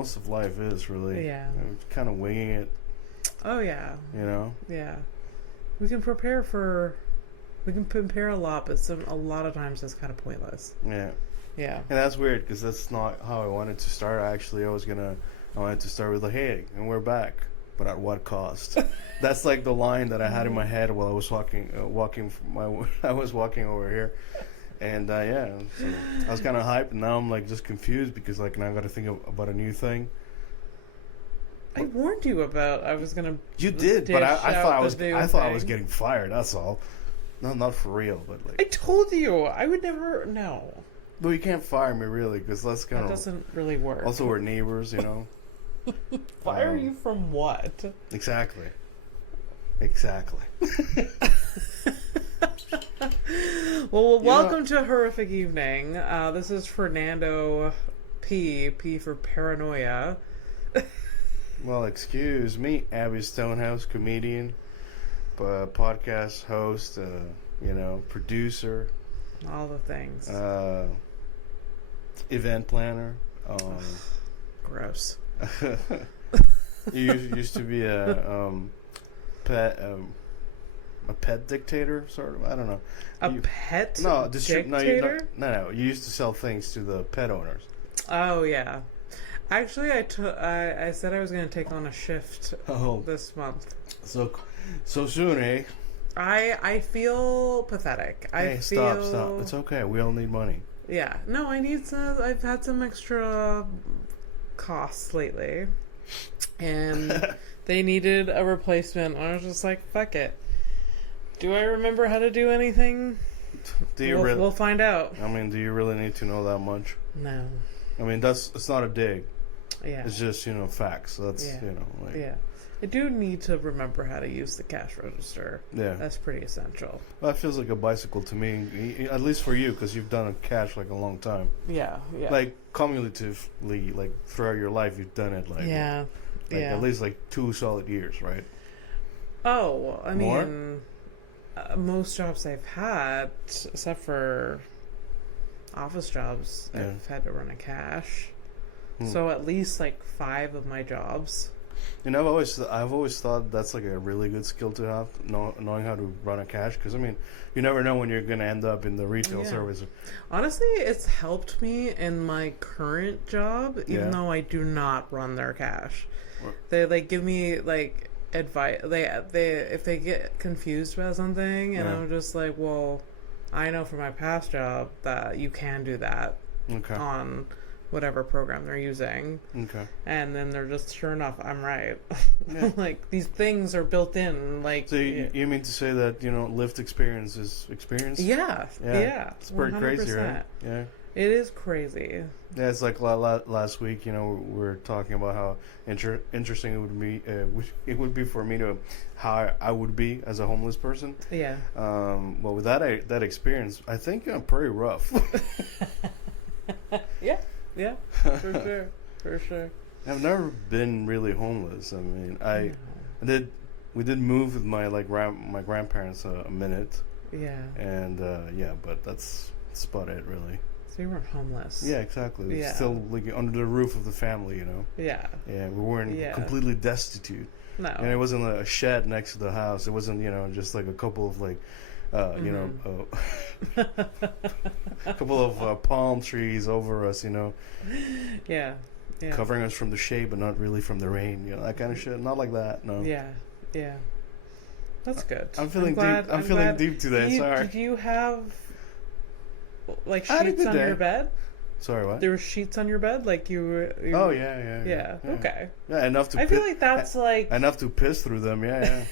most of life is really. Yeah. Kind of winging it. Oh, yeah. You know? Yeah. We can prepare a lot, but a lot of times it's kind of pointless. Yeah. Yeah. And that's weird because that's not how I wanted to start. Actually, I wanted to start with hey, and we're back, but at what cost? That's like the line that I had in my head while I was walking I was walking over here. And yeah, so I was kind of hyped, and now I'm like just confused because like now I got to think about a new thing. I warned you about I was gonna. You did, but I thought I was getting fired. That's all. No, not for real, but like I told you I would never. No. Well, you can't fire me really because that's kind of doesn't really work. Also, we're neighbors, you know. Fire you from what? Exactly. Well, welcome to Horrific Evening. This is Fernando P for paranoia. Well, excuse me, Abby Stonehouse, comedian, podcast host, producer. All the things. Event planner. Gross. You used to be a pet dictator, sort of. I don't know. Pet dictator? No. You used to sell things to the pet owners. Oh yeah. Actually, I said I was going to take on a shift this month. So soon, eh? I feel pathetic. Stop. It's okay. We all need money. Yeah. No, I've had some extra costs lately. And they needed a replacement. I was just like, fuck it. Do I remember how to do anything? We'll find out. I mean, do you really need to know that much? No. I mean, it's not a dig. Yeah. It's just, facts. That's, Yeah. I do need to remember how to use the cash register. Yeah. That's pretty essential. Well, that feels like a bicycle to me, at least for you, because you've done a cash like a long time. Yeah. Like, cumulatively, like, throughout your life, you've done it, like... Yeah. At least, like, 2 solid years, right? Oh, I mean... most jobs I've had, except for office jobs, I've had to run a cash. So at least like 5 of my jobs. And I've always thought that's like a really good skill to have, knowing how to run a cash. Because I mean, you never know when you're going to end up in the retail service. Honestly, it's helped me in my current job, even though I do not run their cash. They like give me like advice. They if they get confused about something, and I'm just like, well, I know from my past job that you can do that on whatever program they're using. Okay. And then they're just, sure enough, I'm right. Yeah. Like, these things are built in, like... So you mean to say that, lived experience is experience? Yeah. It's pretty 100%. Crazy, right? Yeah. It is crazy. Yeah, it's like last week, we were talking about how interesting it would be for me to how I would be as a homeless person. Yeah. Well, with that experience, I think I'm pretty rough. Yeah, for sure. I've never been really homeless. I mean, we did move with my my grandparents a minute. Yeah. And but that's about it, really. So you weren't homeless. Yeah, exactly. We were still like under the roof of the family, Yeah. Yeah, we weren't completely destitute. No. And it wasn't a shed next to the house. It wasn't, just like a couple of a couple of palm trees over us, Yeah. Covering us from the shade, but not really from the rain, that kind of shit. Not like that, no. Yeah. That's good. I'm feeling deep today. Sorry. Did you have like sheets on your bed? Sorry, what? There were sheets on your bed, like you were. Oh yeah. Okay. Yeah, enough to. I feel like that's like enough to piss through them. Yeah.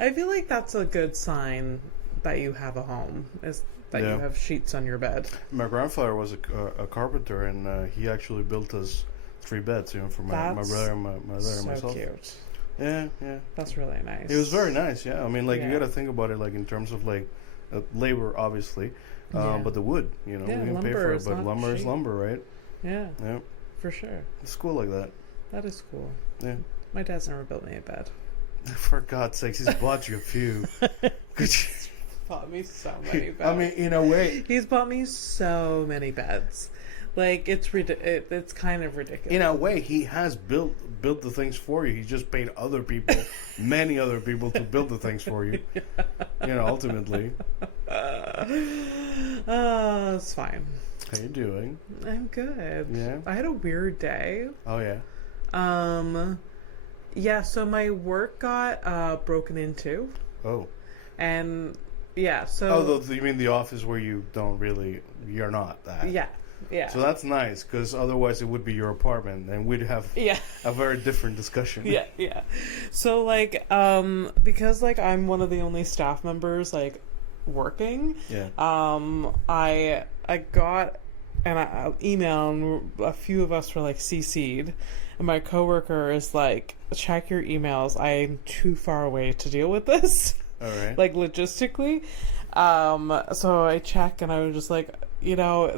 I feel like that's a good sign that you have a home, is that you have sheets on your bed. My grandfather was a carpenter, and he actually built us 3 beds, for my brother and my mother and myself. So cute. Yeah. That's really nice. It was very nice. Yeah, I mean, you got to think about it, in terms of labor, obviously, but the wood, we didn't pay for it, but lumber is lumber, right? Yeah. For sure. It's cool like that. That is cool. Yeah. My dad's never built me a bed. For God's sakes, he's bought you a few. He's bought me so many beds. I mean, in a way. He's bought me so many beds. Like, it's kind of ridiculous. In a way, he has built the things for you. He just paid other people, many other people, to build the things for you. You know, ultimately. It's fine. How you doing? I'm good. Yeah? I had a weird day. Oh, yeah? Yeah, so my work got broken into. Oh. And, yeah, so... Oh, you mean the office where you're not that? Yeah. Yeah. So that's nice, because otherwise it would be your apartment, and we'd have a very different discussion. Yeah. So, like, because, like, I'm one of the only staff members, like, working, I got an email, and a few of us were, like, CC'd, and my coworker is like, check your emails, I'm too far away to deal with this. All right. Like, logistically. So I check, and I was just like, you know,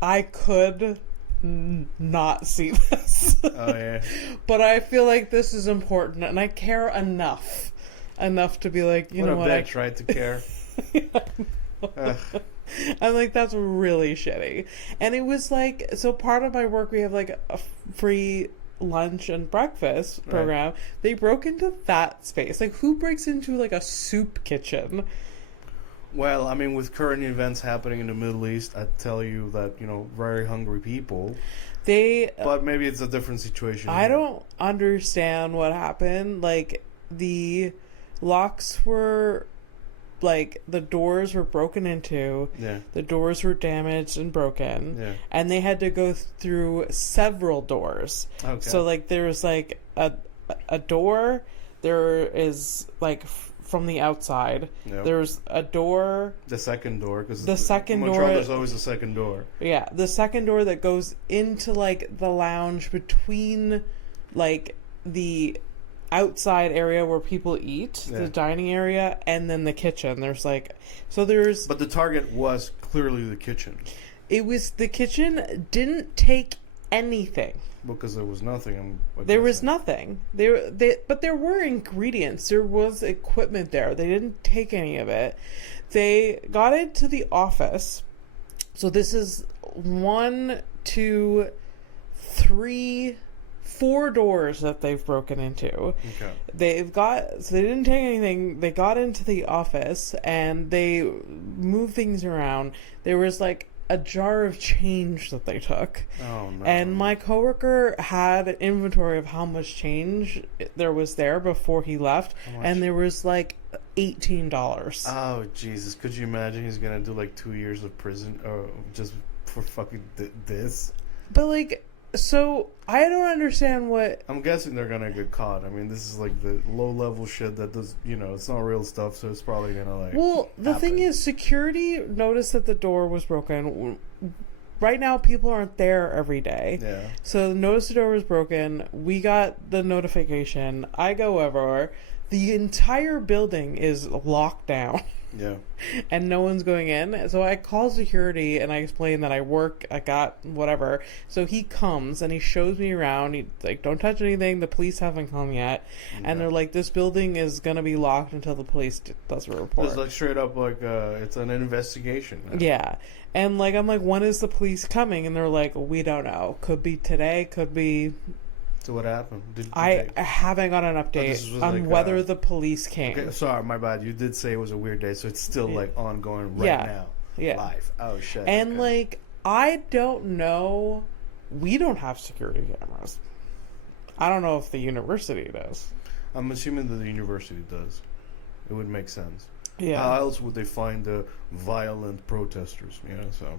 I could not see this. Oh, yeah. But I feel like this is important, and I care enough to be like, you know what? What a bitch, right, to care. I'm like, that's really shitty. And it was like, so part of my work, we have like a free lunch and breakfast program. Right. They broke into that space. Like, who breaks into like a soup kitchen? Well, I mean, with current events happening in the Middle East, I tell you that, you know, very hungry people. But maybe it's a different situation. I don't understand what happened. Like, the locks were, like, the doors were broken into. Yeah. The doors were damaged and broken. Yeah. And they had to go through several doors. Okay. So, like, there's, like, a door. There is, like... from the outside. Yep. There's a door. The second door. Because in Montreal, there's always a second door. Yeah. The second door that goes into, like, the lounge between, like, the outside area where people eat, the dining area, and then the kitchen. There's, like... But the target was clearly the kitchen. It was... The kitchen didn't take anything. Because there was nothing. There was nothing. But there were ingredients. There was equipment there. They didn't take any of it. They got into the office. So this is 1, 2, 3, 4 doors that they've broken into. Okay. They didn't take anything. They got into the office and they moved things around. There was like a jar of change that they took. Oh, no. And my coworker had an inventory of how much change there was there before he left, and there was like $18. Oh, Jesus. Could you imagine he's gonna do like 2 years of prison just for fucking this? But like, so I don't understand what... I'm guessing they're gonna get caught. I mean, this is like the low-level shit that does, you know, it's not real stuff, so it's probably gonna like... Well, the thing is, security noticed that the door was broken. Right now, people aren't there every day. Yeah. So noticed the door was broken. We got the notification. I go over. The entire building is locked down. Yeah. And no one's going in. So I call security and I explain that I got whatever. So he comes and he shows me around. He like, don't touch anything. The police haven't come yet. Okay. And they're like, this building is going to be locked until the police does a report. It's like straight up like it's an investigation now. Yeah. And like, I'm like, when is the police coming? And they're like, we don't know. Could be today. Could be... So what happened? I haven't got an update on like, whether the police came. Okay, sorry, my bad. You did say it was a weird day, so it's still like ongoing right now. Yeah. Live. Oh shit. And like, I don't know. We don't have security cameras. I don't know if the university does. I'm assuming that the university does. It would make sense. Yeah. How else would they find the violent protesters? You know, so.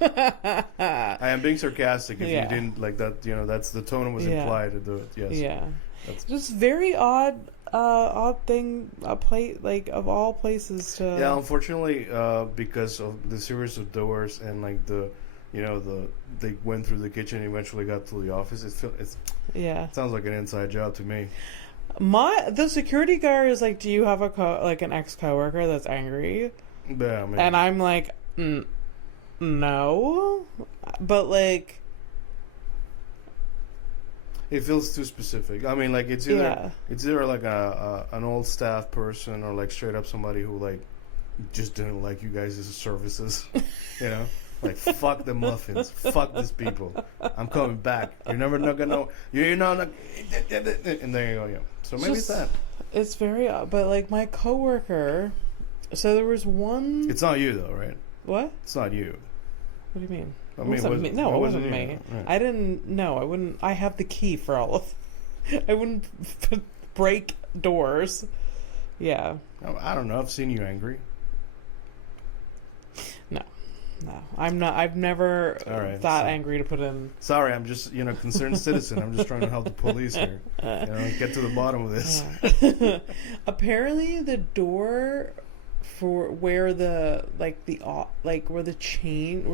I am being sarcastic. If you didn't like that, you know, that's the tone was implied to do it. Yes. Yeah. That's just very odd thing. Like of all places to. Yeah, unfortunately, because of the series of doors and like they went through the kitchen and eventually got to the office. It sounds like an inside job to me. The security guard is like, do you have an ex coworker that's angry? Yeah, maybe. And I'm like, no, but like, it feels too specific. I mean, like it's either like an old staff person or like straight up somebody who like just didn't like you guys' services, you know. Like, fuck the muffins. Fuck these people. I'm coming back. You're never not gonna know. You're not. And there you go. Yeah. So maybe it's that. It's very odd. But, like, my coworker. So there was one. It's not you, though, right? What? It's not you. What do you mean? I mean, No, it wasn't me. Right. I didn't. No, I wouldn't. I have the key for all of. I wouldn't break doors. Yeah. I don't know. I've seen you angry. No, I'm not. I've never that so, angry to put in. Sorry, I'm just concerned citizen. I'm just trying to help the police here. Get to the bottom of this. Apparently, the door for where the where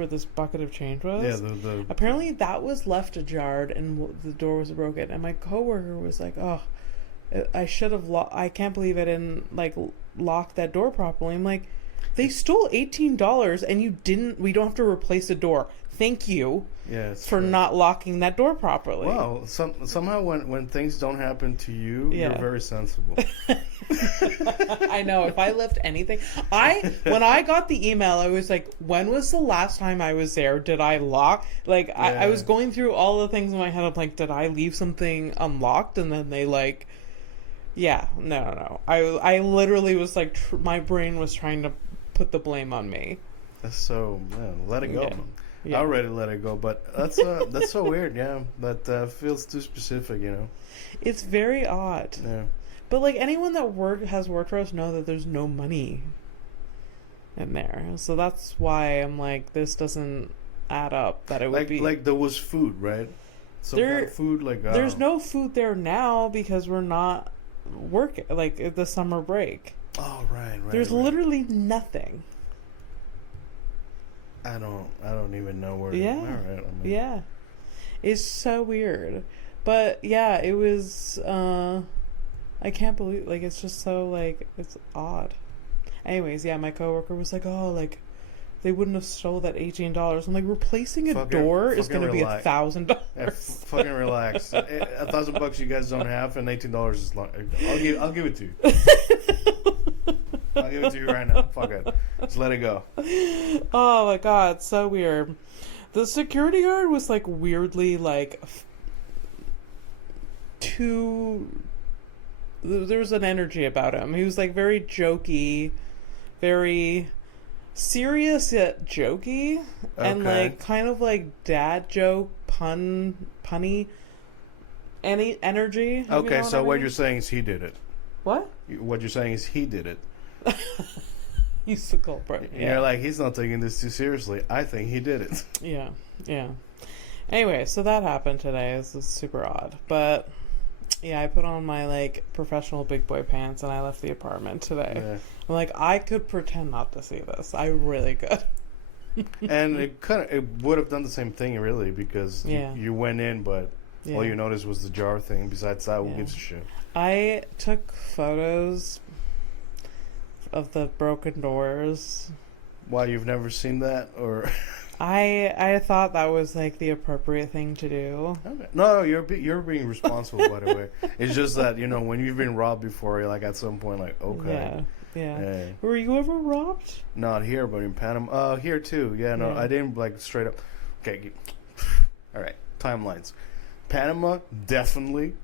this bucket of change was. Yeah, the apparently that was left ajar and the door was broken. And my coworker was like, "Oh, I should have. I can't believe I didn't lock that door properly." I'm like. They stole $18 and you didn't. We don't have to replace the door. Thank you for not locking that door properly. Well, somehow when things don't happen to you, you're very sensible. I know. If I left anything, when I got the email, I was like, when was the last time I was there? Did I lock? I was going through all the things in my head. I'm like, did I leave something unlocked? And then they no. I literally was like, my brain was trying to put the blame on me. That's so let it go. Yeah. I already let it go, but that's so weird. Yeah, that feels too specific. It's very odd. Yeah, but anyone that has worked for us know that there's no money in there, so that's why I'm like, this doesn't add up. That it would be like there was food, right? Some kind of food, there's no food there now because we're not working the summer break. Oh, right. There's literally nothing. I don't even know where. Yeah. Yeah. It's so weird. But yeah, it was. I can't believe it's just so it's odd. Anyways, yeah, my coworker was like, "Oh, they wouldn't have stole that $18." I'm like, replacing a door is going to be $1,000. Yeah, fucking relax. $1,000 you guys don't have, and $18 is long. I'll give it to you. I'll give it to you right now. Fuck it. Just let it go. Oh my god, so weird. The security guard was weirdly there was an energy about him. He was very jokey, very serious yet jokey, and kind of dad joke punny energy. Okay, so what you're saying is he did it. What? What you're saying is he did it. He's the culprit. Yeah. You're like, he's not taking this too seriously. I think he did it. Yeah. Anyway, so that happened today. This is super odd, but yeah, I put on my professional big boy pants and I left the apartment today. Yeah. I'm like, I could pretend not to see this. I really could. And it would have done the same thing, really, because you went in, but all you noticed was the jar thing. Besides that, who gives a shit? I took photos of the broken doors. Why, you've never seen that, or? I thought that was the appropriate thing to do. Okay. No, you're being responsible, by the way. It's just that when you've been robbed before, you're at some point okay. Yeah. Were you ever robbed? Not here, but in Panama. Here too. Yeah, no, I didn't straight up. Okay. All right. Timelines. Panama, definitely.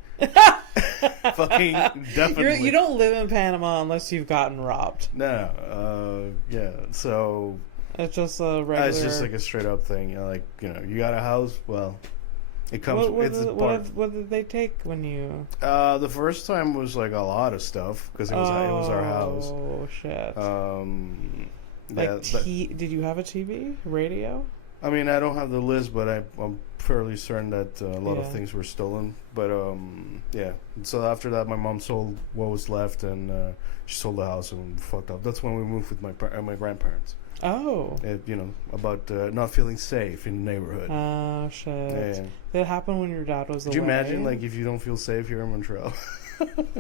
Fucking definitely. You don't live in Panama unless you've gotten robbed. No. Yeah. So. It's just a regular. It's just a straight up thing. You got a house. Well, it comes. What did they take when you? The first time was a lot of stuff because it was our house. Oh shit. Did you have a TV, radio? I mean, I don't have the list, but I'm fairly certain that a lot of things were stolen. But yeah. So after that, my mom sold what was left, and she sold the house and we fucked up. That's when we moved with my grandparents. Oh. About not feeling safe in the neighborhood. Oh, shit. Yeah. Did it happen when your dad was away? Could you imagine, if you don't feel safe here in Montreal?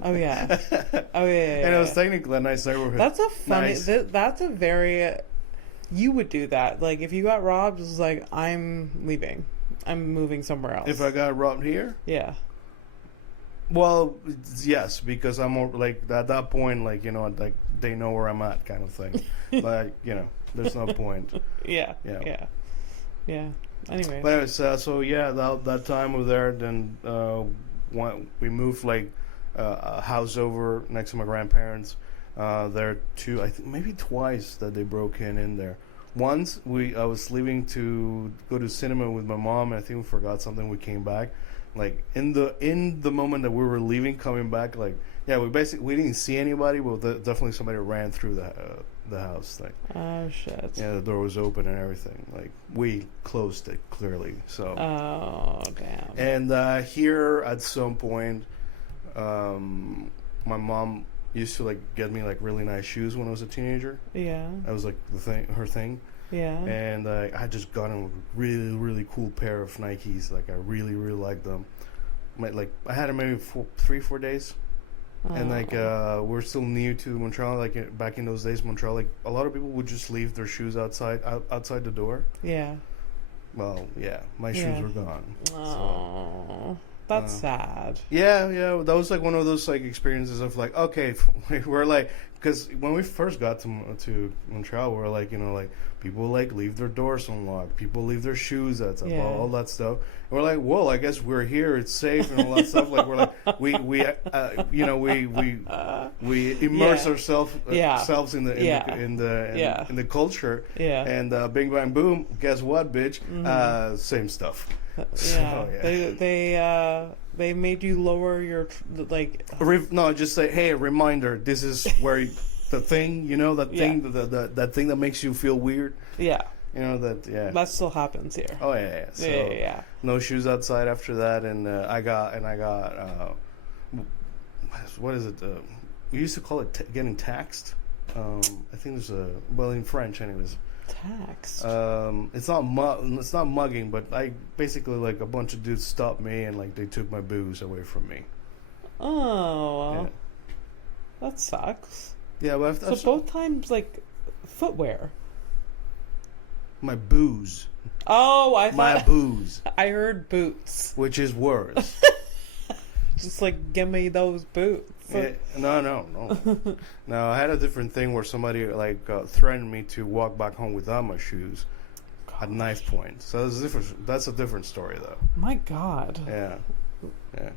Oh, yeah. Oh, yeah. And it was technically a nice neighborhood. That's a funny... That's a very... You would do that. If you got robbed, it's I'm leaving. I'm moving somewhere else. If I got robbed here? Yeah. Well, yes, because I'm more, at that point, they know where I'm at kind of thing. There's no point. Yeah. Yeah. Anyway. But anyways, so yeah, that time we were there. Then we moved like a house over next to my grandparents. There I think maybe twice that they broke in there. Once I was leaving to go to cinema with my mom, and I think we forgot something. We came back, like in the moment that we were leaving, coming back, like yeah, we didn't see anybody, but definitely somebody ran through the house. Like oh shit. yeah, the door was open and everything. Like we closed it clearly. So oh damn. And here at some point, my mom used to like get me like really nice shoes when I was a teenager. Yeah. That was like her thing. Yeah. And I just got a really, really cool pair of Nikes. Like I really, really liked them. I had them maybe 3-4 days. And like we're still new to Montreal. Like back in those days, Montreal, like a lot of people would just leave their shoes outside the door. Yeah. Well, yeah, my shoes were gone. Oh, that's sad. Yeah, that was like one of those like experiences of like, okay, we're like, because when we first got to Montreal, we're like, like people like leave their doors unlocked, people leave their shoes outside, all that stuff. And we're like, well, I guess we're here, it's safe and all that stuff. Like we're like, we immerse ourselves in the culture. Yeah. And bing bang boom, guess what, bitch? Mm-hmm. Same stuff. Yeah. So, yeah. They made you lower your no, just say, hey, reminder, this is where the thing, that thing that makes you feel weird. Yeah. That still happens here. Oh yeah. So yeah. No shoes outside after that, and I got what is it? We used to call it getting taxed. I think there's in French, anyways. Taxed. It's not mugging, but I basically like a bunch of dudes stopped me and like they took my booze away from me. Oh, yeah. That sucks. Yeah, but so both times like footwear. My booze. Oh, I thought my booze. I heard boots, which is worse. Just like give me those boots. Yeah, no. No, I had a different thing where somebody like threatened me to walk back home without my shoes at knife point. So that's a different story, though. My God. Yeah.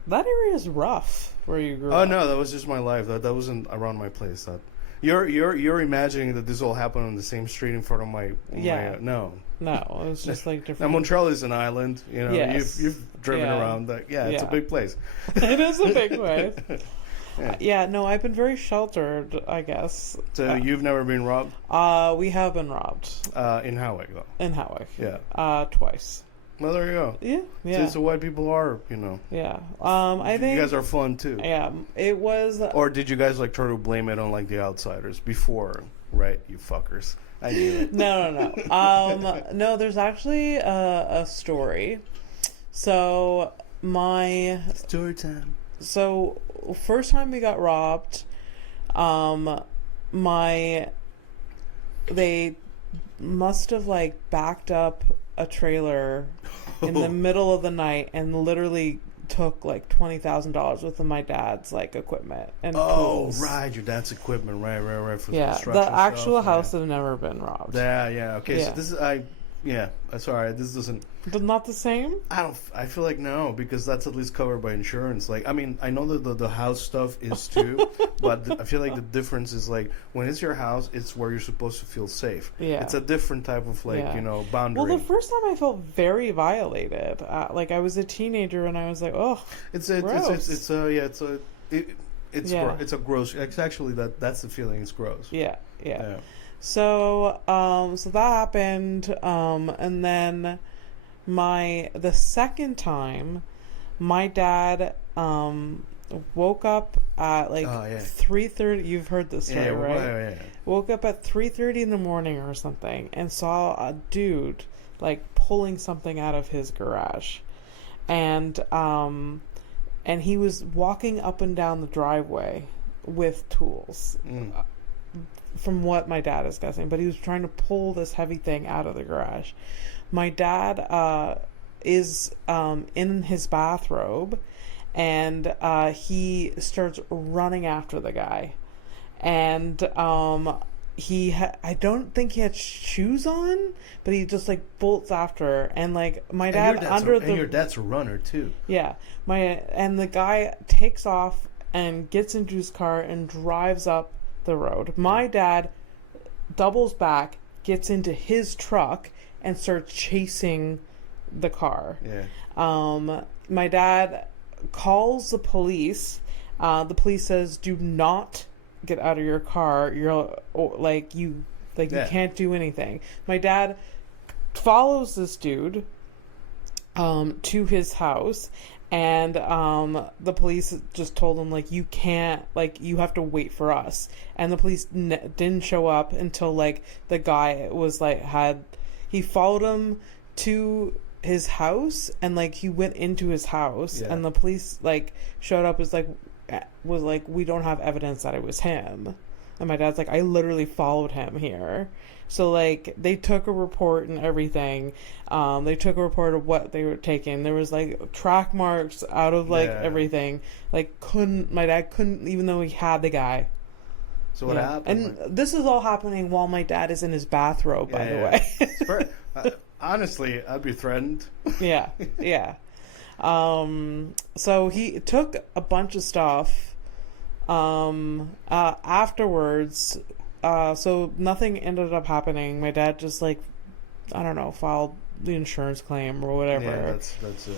That area is rough where you grew up. Oh no, that was just my life. That wasn't around my place. That you're imagining that this all happened on the same street in front of my no. No, it was just like different. Now, Montreal is an island. Yes. You've driven around. It's a big place. It is a big place. No, I've been very sheltered, I guess. So you've never been robbed? We have been robbed. In Hawick, though. In Hawick. Yeah. Twice. Well, there you go. Yeah. So white people are, Yeah. I think you guys are fun too. Yeah. It was. Or did you guys like try to blame it on like the outsiders before? Right, you fuckers. I knew it. No. No, there's actually a story. So story time. So first time we got robbed, they must have like backed up a trailer in the middle of the night and literally took like $20,000 worth of my dad's like equipment and tools. Right, your dad's equipment, right for the actual house had never been robbed. Yeah. Okay, so this is sorry, this doesn't. But not the same? I feel like no, because that's at least covered by insurance. Like, I mean, I know that the house stuff is too, but I feel like the difference is like when it's your house, it's where you're supposed to feel safe. Yeah, it's a different type of boundary. Well, the first time I felt very violated. Like I was a teenager and I was like, oh, it's a gross. It's actually that's the feeling. It's gross. Yeah. So that happened, and then the second time, my dad woke up at like 3:30. You've heard this story, right? Yeah. Woke up at 3:30 in the morning or something, and saw a dude like pulling something out of his garage, and he was walking up and down the driveway with tools. From what my dad is guessing, but he was trying to pull this heavy thing out of the garage. My dad is in his bathrobe, and he starts running after the guy, and I don't think he had shoes on, but he just like bolts after her, and like my dad and your dad's a runner too. Yeah, and the guy takes off and gets into his car and drives up the road. My dad doubles back, gets into his truck, and starts chasing the car. Yeah. My dad calls the police. The police says, "Do not get out of your car. You can't do anything." My dad follows this dude to his house, and the police just told him, like, you can't, like, you have to wait for us. And the police didn't show up until, like, the guy was like he followed him to his house, and like he went into his house, and the police like showed up was like, we don't have evidence that it was him. And my dad's like, I literally followed him here. So like they took a report and everything. They took a report of what they were taking. There was like track marks out of like everything. Like my dad couldn't, even though he had the guy. So what happened? And this is all happening while my dad is in his bathrobe, by the way. Honestly, I'd be threatened. Yeah. So he took a bunch of stuff. Afterwards, so nothing ended up happening. My dad just like, I don't know, filed the insurance claim or whatever. Yeah, that's it.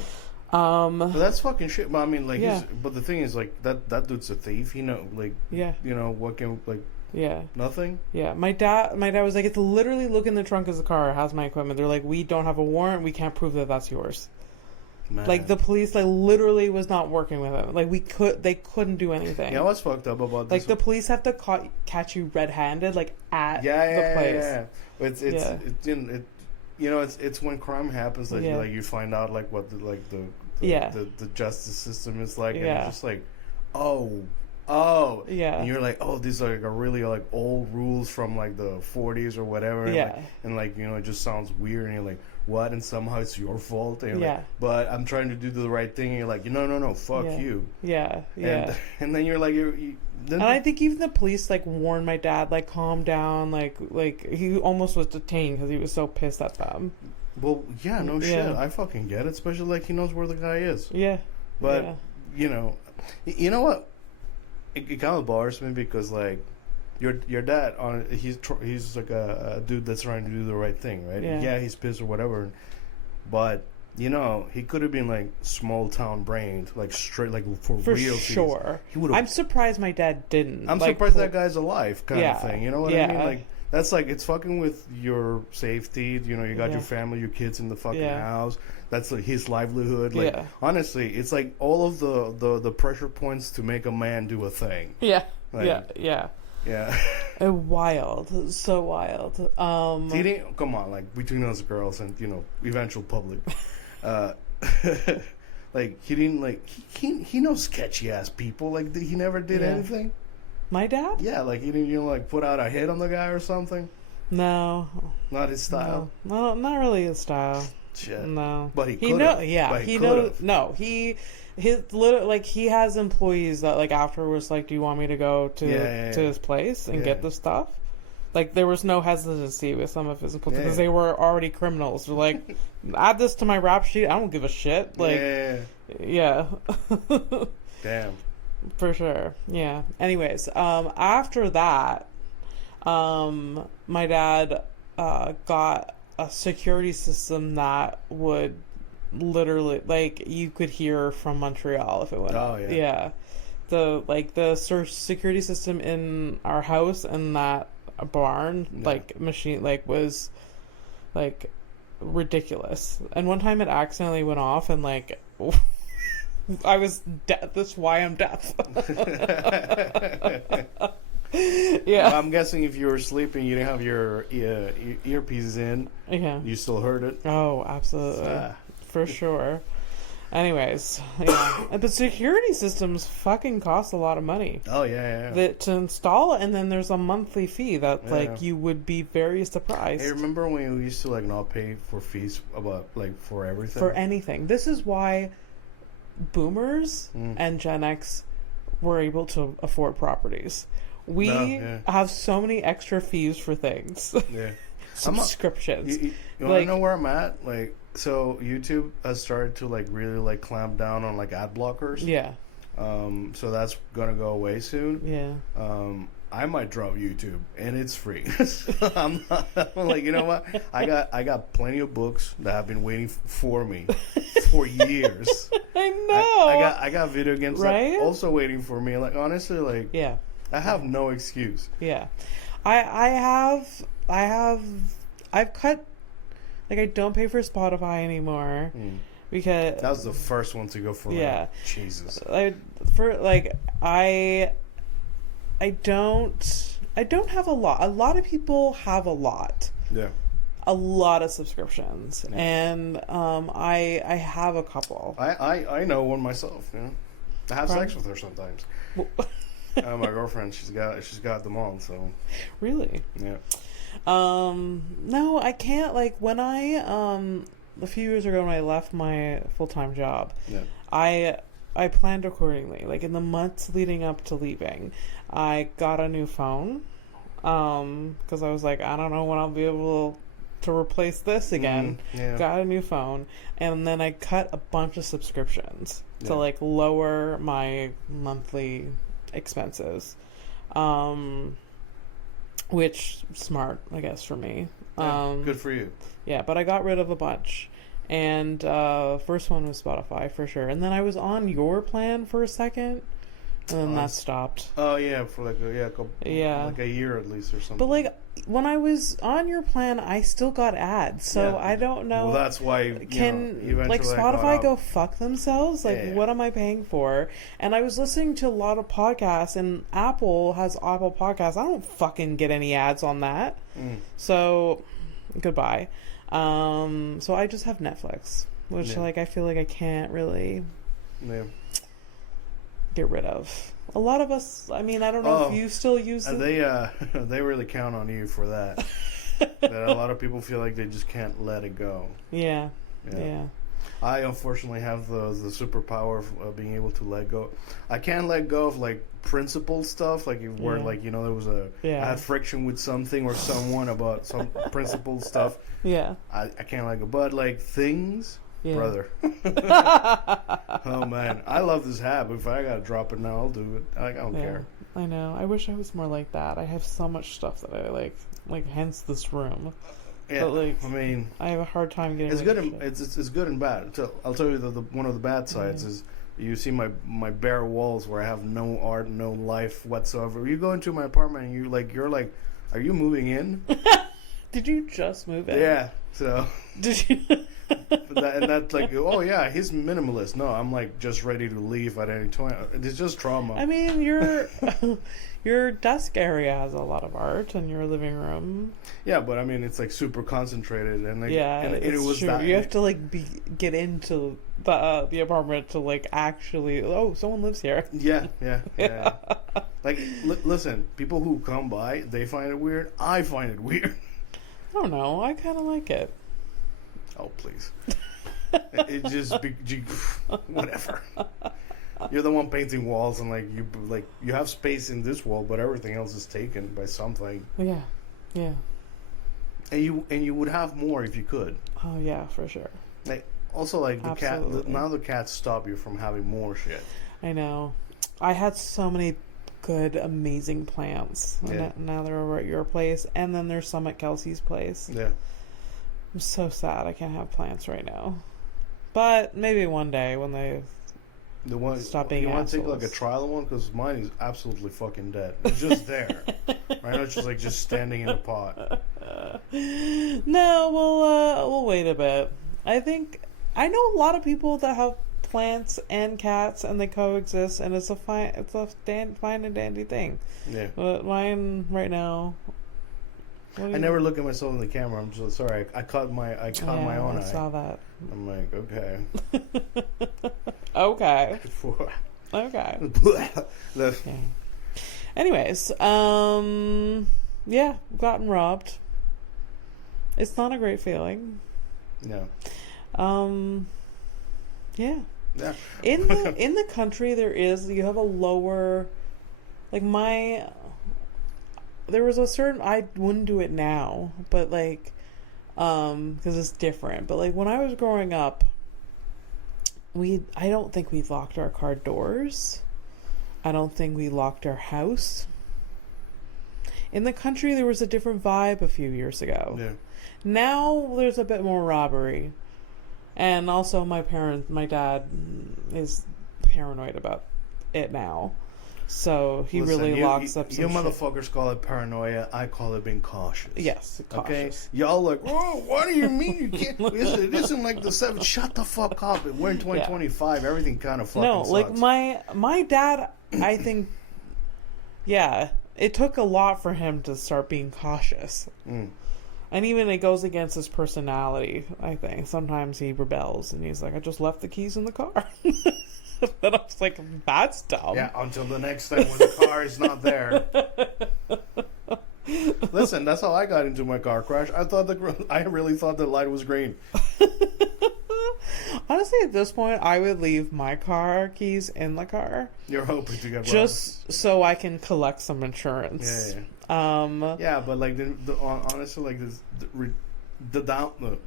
But that's fucking shit. But I mean, like, but the thing is, like, that dude's a thief. You know, like, you know, what can, like, nothing. Yeah, my dad was like, it's literally look in the trunk of the car. It has my equipment. They're like, we don't have a warrant. We can't prove that that's yours. Man. Like the police, like literally was not working with him. Like they couldn't do anything. Yeah, what's fucked up about this? Like the police have to catch you red-handed, like at the place. It's you know, it's when crime happens that you find out like what the justice system is like, and it's just like, oh, and you're like, oh, these are like really like old rules from like the 40s or whatever, and like you know, it just sounds weird, and you're like, what? And somehow it's your fault, and you're like, but I'm trying to do the right thing, and you're like, no, fuck you, and then you're like, and I think even the police like warned my dad, like, calm down, like he almost was detained because he was so pissed at them. Well, shit, I fucking get it, especially like he knows where the guy is. But you know what? It kind of bothers me because like your dad he's like a dude that's trying to do the right thing, right? Yeah, he's pissed or whatever, but you know he could have been like small town brained, like straight, like for real. Sure, I'm surprised my dad didn't. I'm surprised that guy's alive, kind of thing. You know what I mean? Like that's like it's fucking with your safety. You know, you got your family, your kids in the fucking house. That's like his livelihood. Like honestly, it's like all of the pressure points to make a man do a thing. Yeah. Wild, so wild. Come on, like between us girls and you know eventual public, like he didn't like he knows sketchy ass people. Like he never did anything. My dad? Yeah, like he didn't like put out a hit on the guy or something. No, not his style. No, not really his style. Shit. No, but he knows. Yeah, he knows. No, his like he has employees that like afterwards like, do you want me to go to his place and get the stuff? Like there was no hesitancy with some of his employees because they were already criminals. They're like, add this to my rap sheet. I don't give a shit. Like, Damn. For sure. Yeah. Anyways, after that, my dad got a security system that would literally, like, you could hear from Montreal if it went up. Yeah. The security system in our house and that barn, like, machine, like, was, like, ridiculous. And one time it accidentally went off and, like... I was deaf. That's why I'm deaf. Well, I'm guessing if you were sleeping, you didn't have your earpieces in. Yeah. You still heard it. Oh, absolutely. For sure. Anyways, but security systems fucking cost a lot of money. Oh, yeah. To install it, and then there's a monthly fee that, like, you would be very surprised. Hey, remember when we used to, like, not pay for fees about, like, for everything? For anything. This is why... Boomers and Gen X were able to afford properties. We No, have so many extra fees for things. yeah. Subscriptions. You want to know where I'm at? Like, so YouTube has started to like really like clamp down on like ad blockers. Yeah. So that's gonna go away soon. Yeah. I might drop YouTube, and it's free. I'm like, you know what? I got plenty of books that have been waiting for me for years. I know. I got video games right? that also waiting for me. Like honestly, like yeah, I have no excuse. Yeah, I've cut. Like I don't pay for Spotify anymore because that was the first one to go for. Yeah, Jesus. I don't have a lot. A lot of people have a lot. Yeah. A lot of subscriptions, and I have a couple. I know one myself. You know, I have sex with her sometimes. My girlfriend, she's got them all. So really, yeah. No, I can't. Like when I a few years ago when I left my full-time job, I planned accordingly. Like in the months leading up to leaving, I got a new phone because I was like, I don't know when I'll be able to replace this again. Got a new phone, and then I cut a bunch of subscriptions to like lower my monthly expenses. Which smart, I guess, for me. Good for you. Yeah, but I got rid of a bunch. And first one was Spotify for sure. And then I was on your plan for a second, and then that stopped. Oh yeah, for like like a year at least or something. But like when I was on your plan, I still got ads, so I don't know. Well, that's why can like Spotify go fuck themselves? Like, what am I paying for? And I was listening to a lot of podcasts, and Apple has Apple Podcasts. I don't fucking get any ads on that. So goodbye. So I just have Netflix, which like I feel like I can't really get rid of. A lot of us, I mean, I don't know if you still use it. They really count on you for that. That a lot of people feel like they just can't let it go. Yeah. I unfortunately have the superpower of being able to let go. I can't let go of like principle stuff, like where like there was I had friction with something or someone about some principle stuff. Yeah, I can't let go, but like things, brother. Oh man, I love this habit. If I gotta drop it now, I'll do it. I don't care. I know. I wish I was more like that. I have so much stuff that I like hence this room. Yeah, but I mean, I have a hard time getting. It's good. It's good and bad. I'll tell you one of the bad sides is you see my bare walls where I have no art, no life whatsoever. You go into my apartment and you're like, are you moving in? Did you just move in? Yeah. So. Did you? and that's like, oh yeah, he's minimalist. No, I'm like just ready to leave at any time. It's just trauma. I mean, your desk area has a lot of art in your living room. Yeah, but I mean, it's like super concentrated, and like, and it was true. You have to like get into the apartment to like actually. Oh, someone lives here. Yeah. Like, listen, people who come by, they find it weird. I find it weird. I don't know. I kind of like it. Oh, please. It just whatever. You're the one painting walls, and you have space in this wall, but everything else is taken by something. Yeah. And you would have more if you could. Oh yeah, for sure. Like also like the cat. Now the cats stop you from having more shit. I know. I had so many good, amazing plants. Yeah. Now they're over at your place, and then there's some at Kelsey's place. Yeah. I'm so sad I can't have plants right now. But maybe one day when they stop being assholes. You want to take like a trial one? Because mine is absolutely fucking dead. It's just there. Right now it's just standing in a pot. No, we'll wait a bit. I know a lot of people that have plants and cats and they coexist, and it's a fine and dandy thing. Yeah. But mine right now. I never look at myself in the camera. I'm so sorry. I caught my own eye. I saw that. I'm like, okay. Okay. Okay. Anyways, gotten robbed. It's not a great feeling. No. Yeah. Yeah. In the country, you have a lower, like there was a certain, I wouldn't do it now, but like, because it's different. But like when I was growing up, I don't think we locked our car doors. I don't think we locked our house. In the country, there was a different vibe a few years ago. Yeah. Now there's a bit more robbery, and also my dad is paranoid about it now, so he really locks up some you shit. motherfuckers call it paranoia. I call it being cautious. Yes, Okay, cautious. y'all like, oh, what do you mean you can't? It isn't like the 7. Shut the fuck up. We're in 2025. Yeah. Everything kind of fucking sucks. Like my dad, I think, yeah, it took a lot for him to start being cautious. And even it goes against his personality, I think. Sometimes he rebels and he's like, I just left the keys in the car. Then I was like, that's dumb. Yeah, until the next time when the car is not there. Listen, that's how I got into my car crash. I really thought the light was green. Honestly, at this point, I would leave my car keys in the car. You're hoping to get just so I can collect some insurance. Yeah. Yeah, but like honestly, like the down,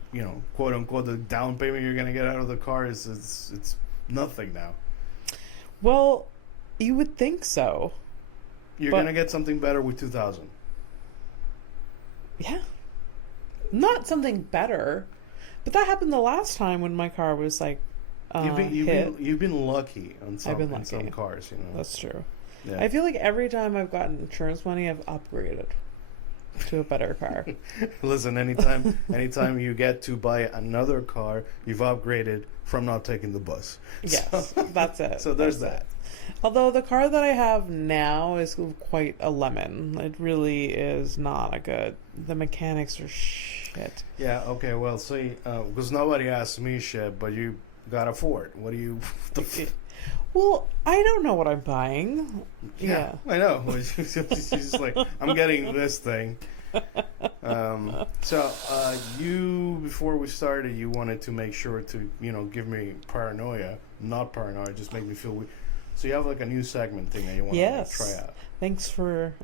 quote unquote, the down payment you're gonna get out of the car is it's nothing now. Well, you would think so. You're gonna get something better with 2000. Yeah. Not something better. But that happened the last time when my car was like hit. You've been lucky on some, I've been lucky. on some cars, That's true. Yeah. I feel like every time I've gotten insurance money, I've upgraded to a better car. Listen, anytime you get to buy another car, you've upgraded from not taking the bus. Yes, that's it. So there's that. Although the car that I have now is quite a lemon. It really is not a good. The mechanics are shit. Yeah, okay, well, see, because nobody asked me shit, but you got a Ford. What do you... Well, I don't know what I'm buying. Yeah. I know. She's just like, I'm getting this thing. So, you, before we started, you wanted to make sure to, give me paranoia. Not paranoia, just make me feel weird. So you have like a new segment thing that you want to try out. Thanks for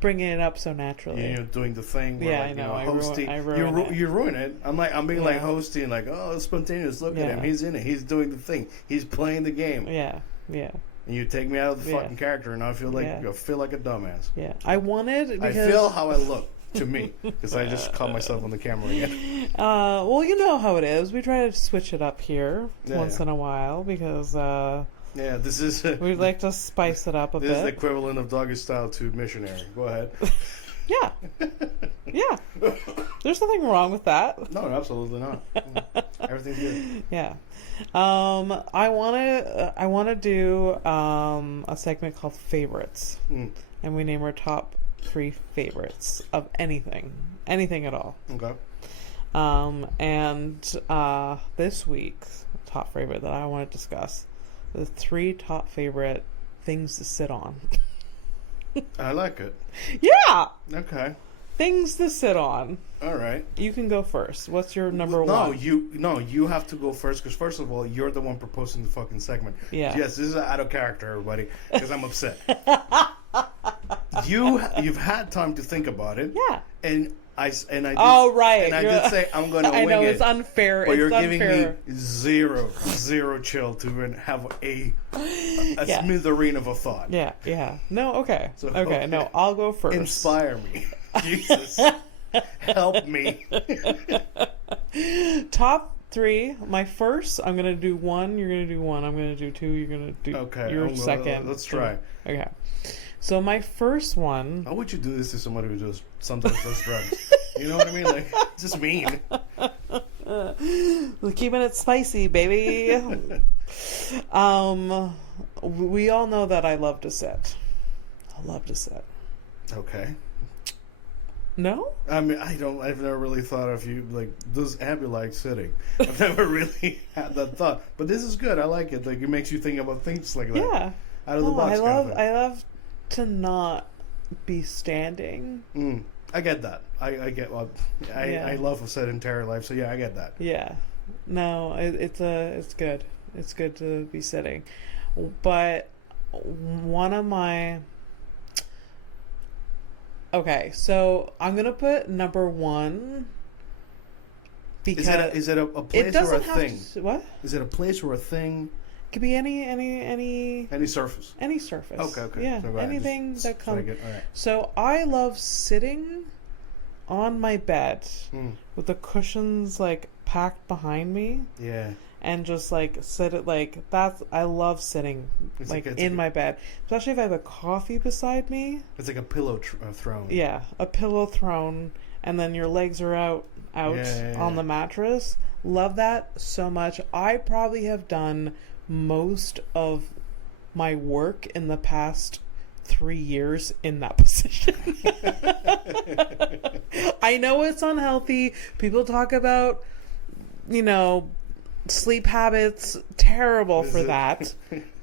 bringing it up so naturally. You're doing the thing where, I know. hosting. I ruin you ruin it. I'm being like hosting, like, oh, it's spontaneous. Look at him. He's in it. He's doing the thing. He's playing the game. Yeah. And you take me out of the fucking character, and I feel like a dumbass. Yeah. I I feel how I look. To me, because I just caught myself on the camera again. Well, you know how it is. We try to switch it up here once in a while because this is we'd like to spice it up a bit. This is the equivalent of Doggy Style to Missionary. Go ahead. Yeah. There's nothing wrong with that. No, absolutely not. Everything's good. Yeah. I wanna do a segment called Favorites, and we name our top 3 favorites of anything at all. Okay. And this week's top favorite that I want to discuss, the 3 top favorite things to sit on. I like it. Yeah. Okay. Things to sit on. All right. You can go first. What's your number one? No, you have to go first because first of all, you're the one proposing the fucking segment. Yeah. Yes, this is out of character, everybody, because I'm upset. You've had time to think about it. Yeah. And I did, right. And I did say I'm going to wing it. I know it's unfair. But you're giving me zero chill to even have a smithereen of a thought. Yeah. No, okay. So, okay, no, I'll go first. Inspire me. Jesus. Help me. Top 3. My first, I'm going to do 1. You're going to do 1. I'm going to do 2. You're going to do your second. Let's try. Okay. So my first one... How would you do this to somebody who sometimes does drugs? You know what I mean? Like, it's just mean. We're keeping it spicy, baby. We all know that I love to sit. Okay. No? I mean, I've never really thought of you, like, does Abby like sitting? I've never really had that thought. But this is good. I like it. Like, it makes you think about things like that. Yeah. Out of the box I love to not be standing. I get that. I get. Well, I love a sedentary life, so yeah, I get that. Yeah. No, it's good. It's good to be sitting, but one of my Okay, so I'm gonna put number one because Is it a place or a thing? What? Is it a place or a thing? It could be Any surface. any surface. Okay. Yeah, So, right, anything just that comes. all right. So I love sitting on my bed with the cushions like packed behind me. Yeah. And just like sit it like that's I love sitting in my bed, especially if I have a coffee beside me. It's like a pillow throne. Yeah, a pillow throne, and then your legs are out on the mattress. Love that so much. I probably have done most of my work in the past 3 years in that position. I know it's unhealthy. People talk about, sleep habits. Terrible for that.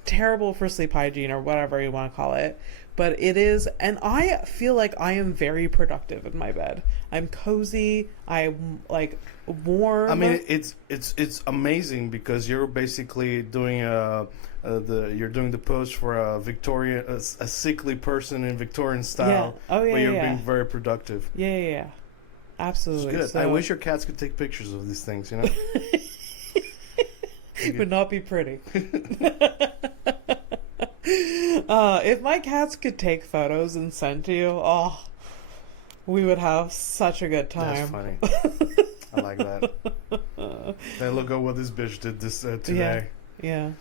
Terrible for sleep hygiene or whatever you want to call it. But it is, and I feel like I am very productive in my bed. I'm cozy. I'm like warm. I mean, it's amazing because you're basically doing you're doing the pose for a sickly person in Victorian style. Yeah. Oh yeah. But you're yeah. being very productive. Yeah. Absolutely. It's good. So, I wish your cats could take pictures of these things. It would not be pretty. If my cats could take photos and send to you, we would have such a good time. That's funny. I like that. Hey, look at what this bitch did today. Yeah.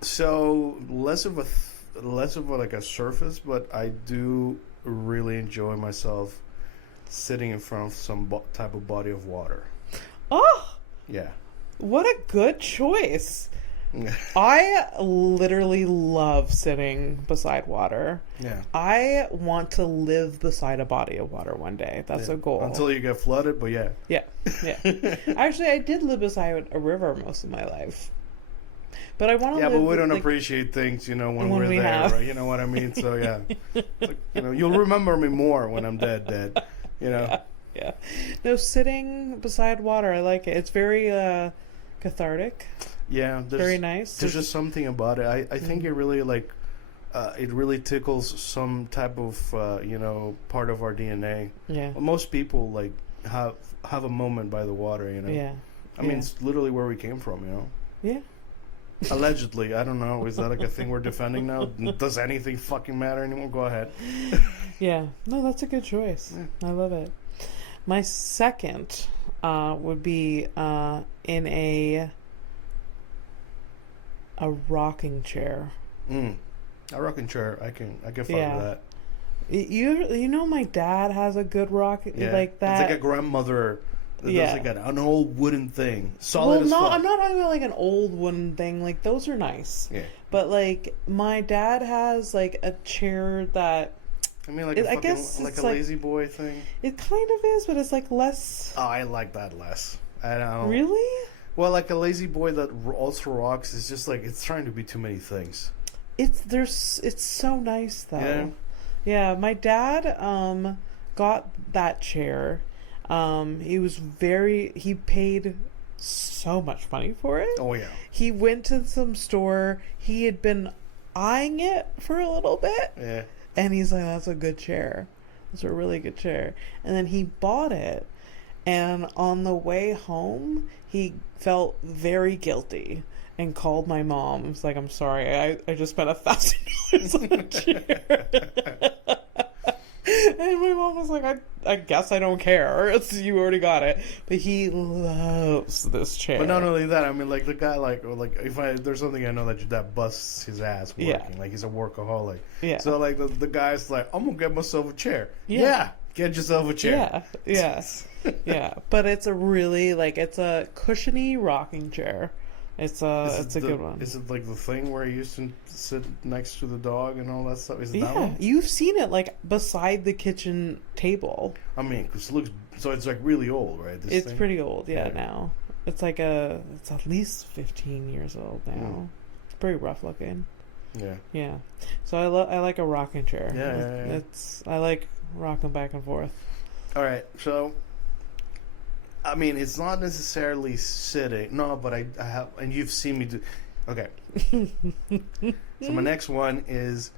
So less of a like a surface, but I do really enjoy myself sitting in front of some type of body of water. Oh, yeah. What a good choice. I literally love sitting beside water. Yeah. I want to live beside a body of water one day. That's a goal. Until you get flooded, but yeah. Yeah. Actually, I did live beside a river most of my life. But I want to live... Yeah, but we don't appreciate things, when we're there, have. right? You know what I mean? So, yeah. Like, you'll remember me more when I'm dead, Yeah. No, sitting beside water, I like it. It's very cathartic. Yeah. Very nice. There's just something about it. I think it really, it really tickles some type of, part of our DNA. Yeah. Most people, have a moment by the water, Yeah. I mean, it's literally where we came from, Yeah. Allegedly. I don't know. Is that like a thing we're defending now? Does anything fucking matter anymore? Go ahead. Yeah. No, that's a good choice. Yeah. I love it. My second would be in a rocking chair. A rocking chair. I can fuck with that. You know my dad has a good rock like that. It's like a grandmother. There's like an old wooden thing. Solid as fuck. I'm not talking about like an old wooden thing. Like those are nice. Yeah. But like my dad has like a chair that. I mean, I guess like a lazy boy thing. It kind of is, but it's like less. Oh, I like that less. I don't. Really? Well, like a lazy boy that also rocks is just like it's trying to be too many things. It's so nice though. Yeah. My dad got that chair. He paid so much money for it. Oh yeah. He went to some store. He had been eyeing it for a little bit. Yeah. And he's like, that's a good chair. That's a really good chair. And then he bought it. And on the way home, he felt very guilty and called my mom. He was like, I'm sorry, I just spent $1,000 on a chair. And my mom was like, I guess I don't care. You already got it. But he loves this chair. But not only that, I mean, like the guy, if there's something I know that your dad busts his ass working. Yeah. Like he's a workaholic. Yeah. So like the guy's like, I'm gonna get myself a chair. Yeah. Get yourself a chair. Yeah. Yeah. But it's a really it's a cushiony rocking chair. It's a good one. Is it like the thing where you used to sit next to the dog and all that stuff? Is it that yeah, one? You've seen it beside the kitchen table. I mean, because it looks it's like really old, right? It's thing? Pretty old, now. It's it's at least 15 years old now. It's pretty rough looking. Yeah. Yeah. So I like a rocking chair. Yeah. I like rocking back and forth. All right, so. I mean, it's not necessarily sitting. No, but I have, and you've seen me do. Okay. So my next one is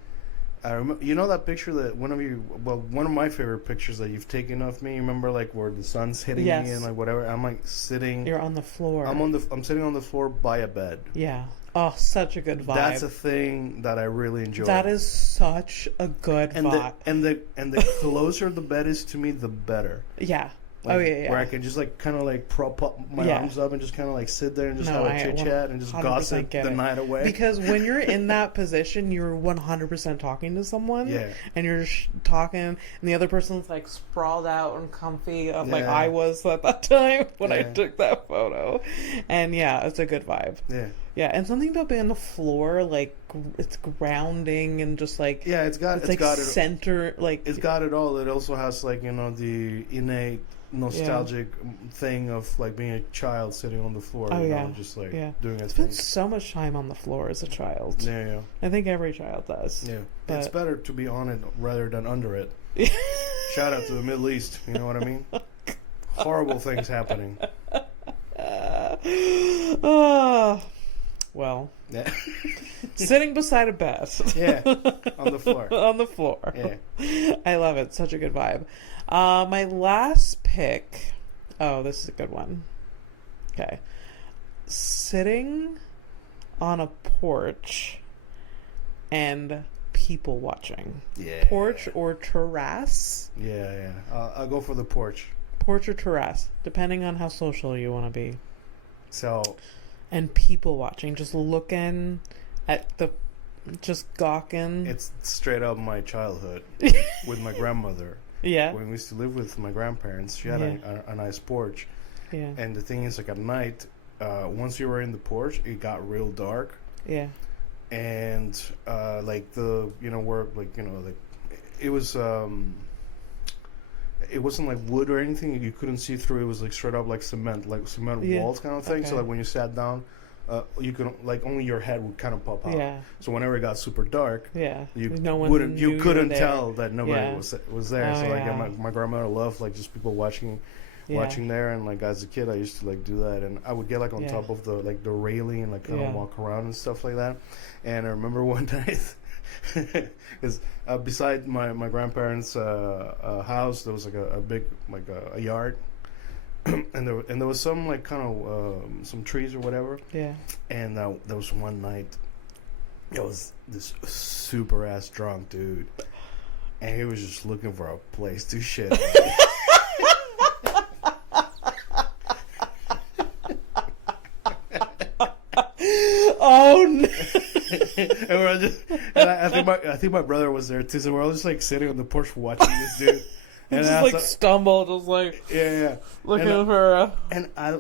I remember, you know that picture that one of my favorite pictures that you've taken of me. You remember like where the sun's hitting me and like whatever. I'm like sitting. You're on the floor. I'm sitting on the floor by a bed. Yeah. Oh, such a good vibe. That's a thing that I really enjoy. That is such a good vibe. And the closer the bed is to me, the better. Yeah. Like, yeah. Where I can just like kind of like prop up my arms up and just kind of like sit there and just have a chit chat and just gossip the night away. Because when you're in that position, you're 100% talking to someone. Yeah. And you're just talking, and the other person's like sprawled out and comfy, like I was at that time when I took that photo. And yeah, it's a good vibe. Yeah. Yeah, and something about being on the floor, like it's grounding and just like it's got it center, like it's got it all. It also has like the innate nostalgic thing of like being a child sitting on the floor, just like doing a thing. Spent so much time on the floor as a child. Yeah. I think every child does. Yeah, but it's better to be on it rather than under it. Shout out to the Middle East. You know what I mean? Horrible things happening. Well, sitting beside a bed. On the floor. On the floor. Yeah. I love it. Such a good vibe. My last pick. Oh, this is a good one. Okay. Sitting on a porch and people watching. Yeah. Porch or terrace. Yeah. I'll go for the porch. Porch or terrace, depending on how social you want to be. So... And people watching, just looking at just gawking. It's straight up my childhood with my grandmother. Yeah. When we used to live with my grandparents, she had a nice porch. Yeah. And the thing is, like at night, once you were in the porch, it got real dark. Yeah. And like it was it wasn't like wood or anything you couldn't see through. It was like straight up like cement walls kind of thing. Okay. So like when you sat down, you could like only your head would kind of pop out. Yeah. So whenever it got super dark, you couldn't tell that nobody was there. Oh, so like my grandmother loved like just people watching there, and like as a kid I used to like do that, and I would get like on top of the railing and like kind of walk around and stuff like that. And I remember one night. Because beside my grandparents' house, there was like a big like a yard, and there was some like kind of some trees or whatever. Yeah. And there was one night, it was this super ass drunk dude, and he was just looking for a place to shit. Oh no. And I think my brother was there too, so we're all just like sitting on the porch watching this dude. And just like stumble, just like looking for. And I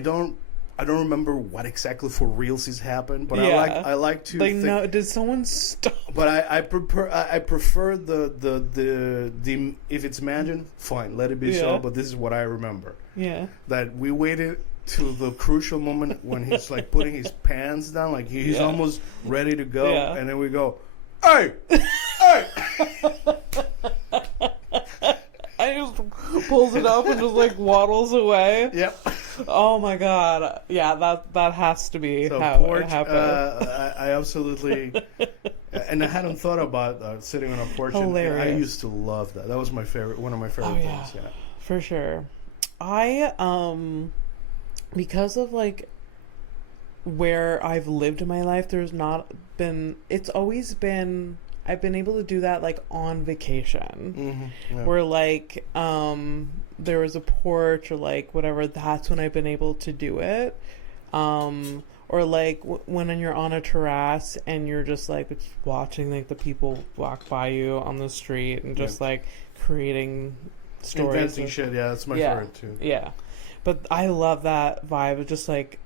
don't remember what exactly for realsies happened, but I like to. Like, no, did someone stop? But I prefer the if it's imagined, fine, let it be so. But this is what I remember. Yeah. That we waited to the crucial moment when he's like putting his pants down, like he's almost ready to go, and then we go, hey. I just pulls it up and just like waddles away. Yep. Oh my god. Yeah, that has to be so how porch, it happened. I absolutely, and I hadn't thought about sitting on a porch. Hilarious. And I used to love that. That was one of my favorite things. Yeah, for sure. I because of like where I've lived in my life, it's always been I've been able to do that like on vacation, where like there was a porch or like whatever. That's when I've been able to do it, or like when you're on a terrace and you're just like watching like the people walk by you on the street and just like creating stories, inventing shit. Yeah, that's my favorite too. Yeah, but I love that vibe. It's just like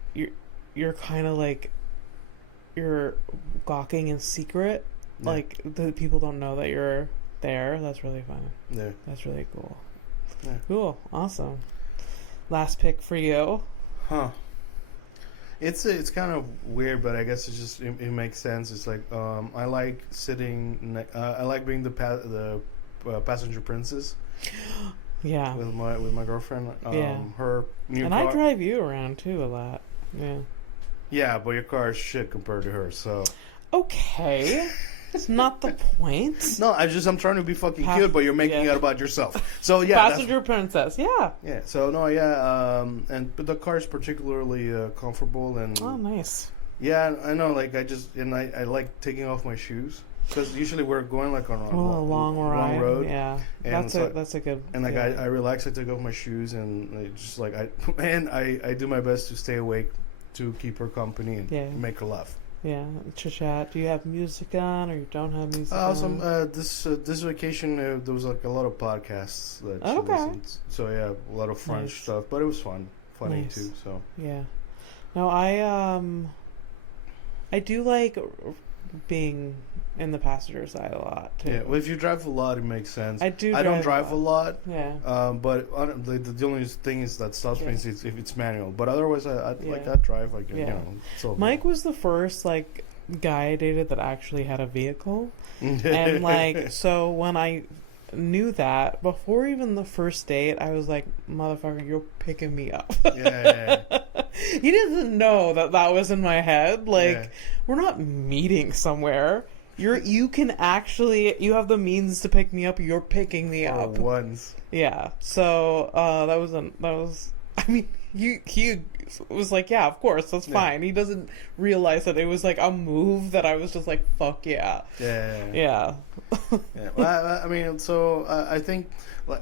you're kind of like you're gawking in secret. Yeah. Like, the people don't know that you're there. That's really fun. Yeah. That's really cool. Yeah. Cool. Awesome. Last pick for you. Huh. It's kind of weird, but I guess it makes sense. It's like, I like sitting, I like being the passenger princess. Yeah. With my girlfriend. Her new and car. I drive you around, too, a lot. Yeah. Yeah, but your car is shit compared to her, so. Okay. It's not the point. No, I'm trying to be fucking cute, but you're making it about yourself. So yeah, passenger princess. Yeah. Yeah. So no, yeah. But the car is particularly comfortable and. Oh, nice. Yeah, I know. Like I like taking off my shoes because usually we're going like on a long road. Yeah, and that's a good. And like I relax. I take off my shoes and just like I do my best to stay awake to keep her company and make her laugh. Yeah, chit chat. Do you have music on, or you don't have music on? This vacation there was like a lot of podcasts that she listened to. So yeah, a lot of French stuff, but it was funny too. So yeah, no, I do like being in the passenger side a lot too. Yeah, well, if you drive a lot, it makes sense. I don't drive a lot. Yeah. But the only thing is that stops me is if it's manual. But otherwise, I drive like you know. So Mike was the first like guy I dated that actually had a vehicle, and like so when I knew that before even the first date, I was like, "Motherfucker, you're picking me up." Yeah. He doesn't know that was in my head. Like, we're not meeting somewhere. You can actually, you have the means to pick me up. You're picking me up. Once. Yeah. So I mean, he was like, yeah, of course, that's fine. He doesn't realize that it was like a move that I was just like, fuck yeah. Yeah. Well, I mean, so I think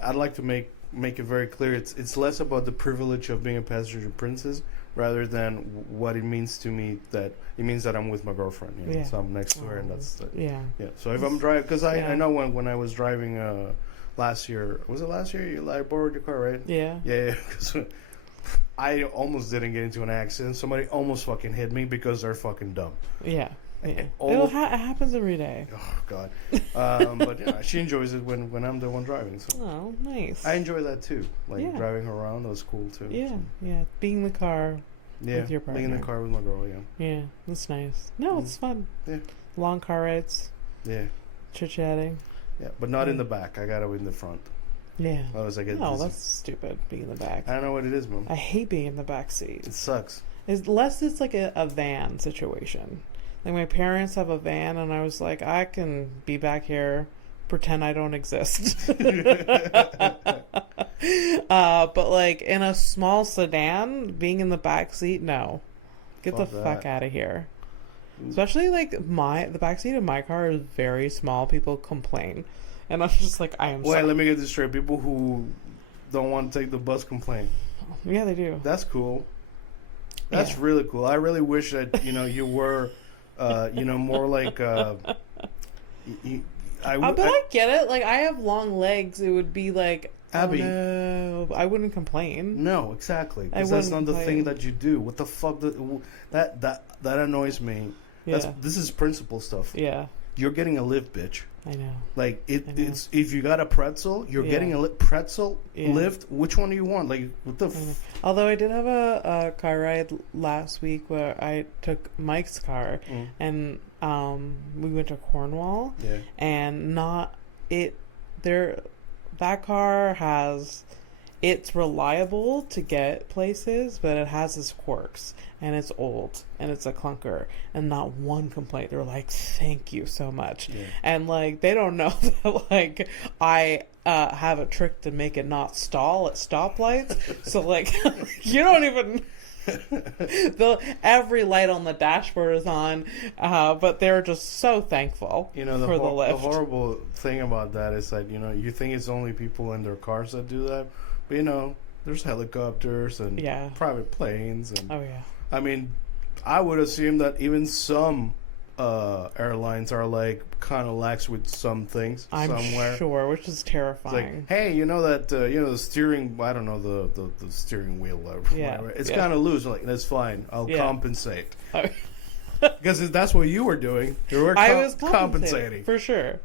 I'd like to make it very clear. It's less about the privilege of being a passenger princess rather than what it means to me. That it means that I'm with my girlfriend. You know? So I'm next to her, and that's the, yeah. So if I'm driving, because I know when I was driving last year, was it last year? I borrowed your car, right? Yeah. Because I almost didn't get into an accident. Somebody almost fucking hit me because they're fucking dumb. Yeah. It happens every day. Oh God! But yeah, she enjoys it when I'm the one driving. So. Oh, nice. I enjoy that too. Like driving her around, that was cool too. Yeah, so. Being in the car with your partner. Being in the car with my girl. Yeah, that's nice. No, it's fun. Yeah. Long car rides. Yeah. Chit chatting. Yeah, but not in the back. I gotta be in the front. Yeah. Otherwise I get No, dizzy. that's stupid. Being in the back. I don't know what it is, man. I hate being in the back seat. It sucks. Unless it's like a van situation. Like my parents have a van, and I was like, I can be back here, pretend I don't exist. But like in a small sedan, being in the back seat, no, get the fuck out of here. Especially like the back seat of my car is very small. People complain, and I'm just like, I am. Wait, let me get this straight. People who don't want to take the bus complain. Yeah, they do. That's cool. That's really cool. I really wish that you were. More like but I get it. Like, I have long legs. It would be like, Abby, oh, no, I wouldn't complain. No, exactly. Because that's not the thing that you do. What the fuck? That annoys me. Yeah. This is principle stuff. Yeah. You're getting a lift, bitch. I know. Like it's if you got a pretzel, you're getting a pretzel lift. Which one do you want? Like what the? Although I did have a car ride last week where I took Mike's car and we went to Cornwall. Yeah. And that car has. It's reliable to get places, but it has its quirks, and it's old, and it's a clunker, and not one complaint. They're like, "Thank you so much," and like they don't know that like I have a trick to make it not stall at stoplights. So like you don't even. Every light on the dashboard is on, but they're just so thankful for the lift. The horrible thing about that is that you think it's only people in their cars that do that. But, there's helicopters and private planes. And, I mean, I would assume that even some airlines are like kind of lax with some things somewhere. I'm sure, which is terrifying. It's like, hey, the steering, I don't know, the steering wheel or whatever. It's kind of loose. Like, that's fine. I'll compensate. Because that's what you were doing. I was compensating. For sure.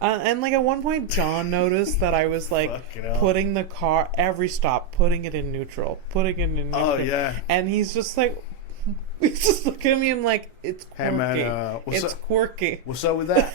And like at one point, John noticed that I was like putting the car every stop, putting it in neutral. Oh yeah. And he's just looking at me and like, it's quirky. Hey man, quirky. What's up with that?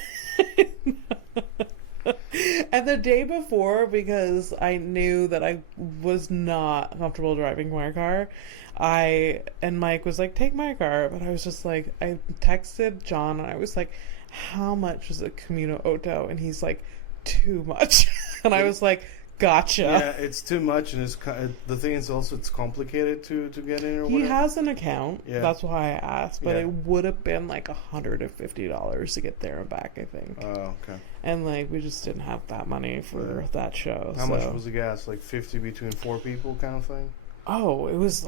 And the day before, because I knew that I was not comfortable driving my car, and Mike was like, take my car. But I was just like, I texted John and I was like, how much is a Camino Oto? And he's like, too much. And I was like, gotcha. Yeah, it's too much, and the thing is also it's complicated to get in or whatever. He has an account. Yeah. That's why I asked. But Yeah. it would have been like $150 to get there and back, I think. Oh, okay. And like we just didn't have that money for that show. How much was the gas? Like 50 between 4 people kind of thing? Oh, it was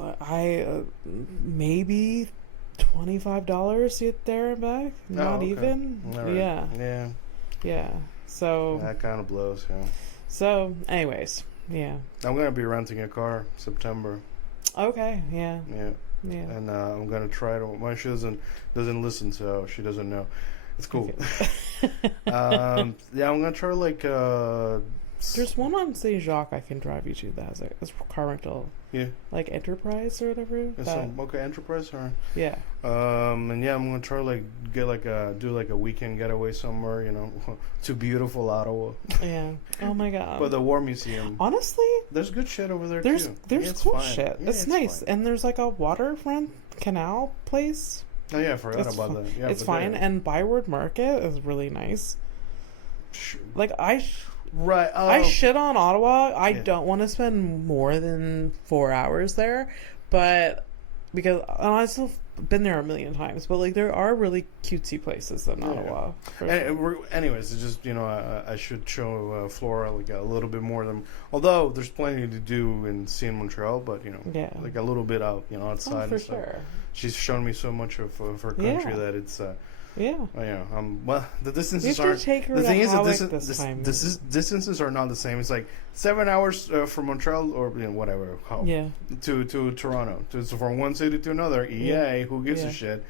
maybe $25 to get there and back. Not okay. even. Right. Yeah. Yeah. So that kind of blows. Yeah. So, anyways, yeah. I'm gonna be renting a car September. Okay. Yeah. Yeah. And I'm gonna try to. My she doesn't listen, so she doesn't know. It's cool. Okay. Yeah, I'm gonna try like. There's one on Saint Jacques I can drive you to that has a car rental. Yeah. Like Enterprise or whatever. Okay, Enterprise, or yeah. And yeah, I'm gonna try like get like do like a weekend getaway somewhere, to beautiful Ottawa. Yeah. Oh my god. But the War Museum. Honestly, there's good shit over there there's too. There's cool fine. shit. Yeah, it's nice, fine. and there's like a waterfront canal place. Oh yeah, I forgot about that. Yeah, it's fine, and Byward Market is really nice. Like Right. I shit on Ottawa. I don't want to spend more than 4 hours there, but because I've still been there a million times. But like there are really cutesy places in Ottawa. Anyways, it's just I should show Flora like a little bit more than. Although there's plenty to do and see in Montreal, but like a little bit out outside. For and stuff. sure. She's shown me so much of her country that it's. Yeah. Well, the distances you have to take her the to thing is distances are not the same. It's like 7 hours from Montreal or whatever. To Toronto. So from one city to another. EA, who gives a shit?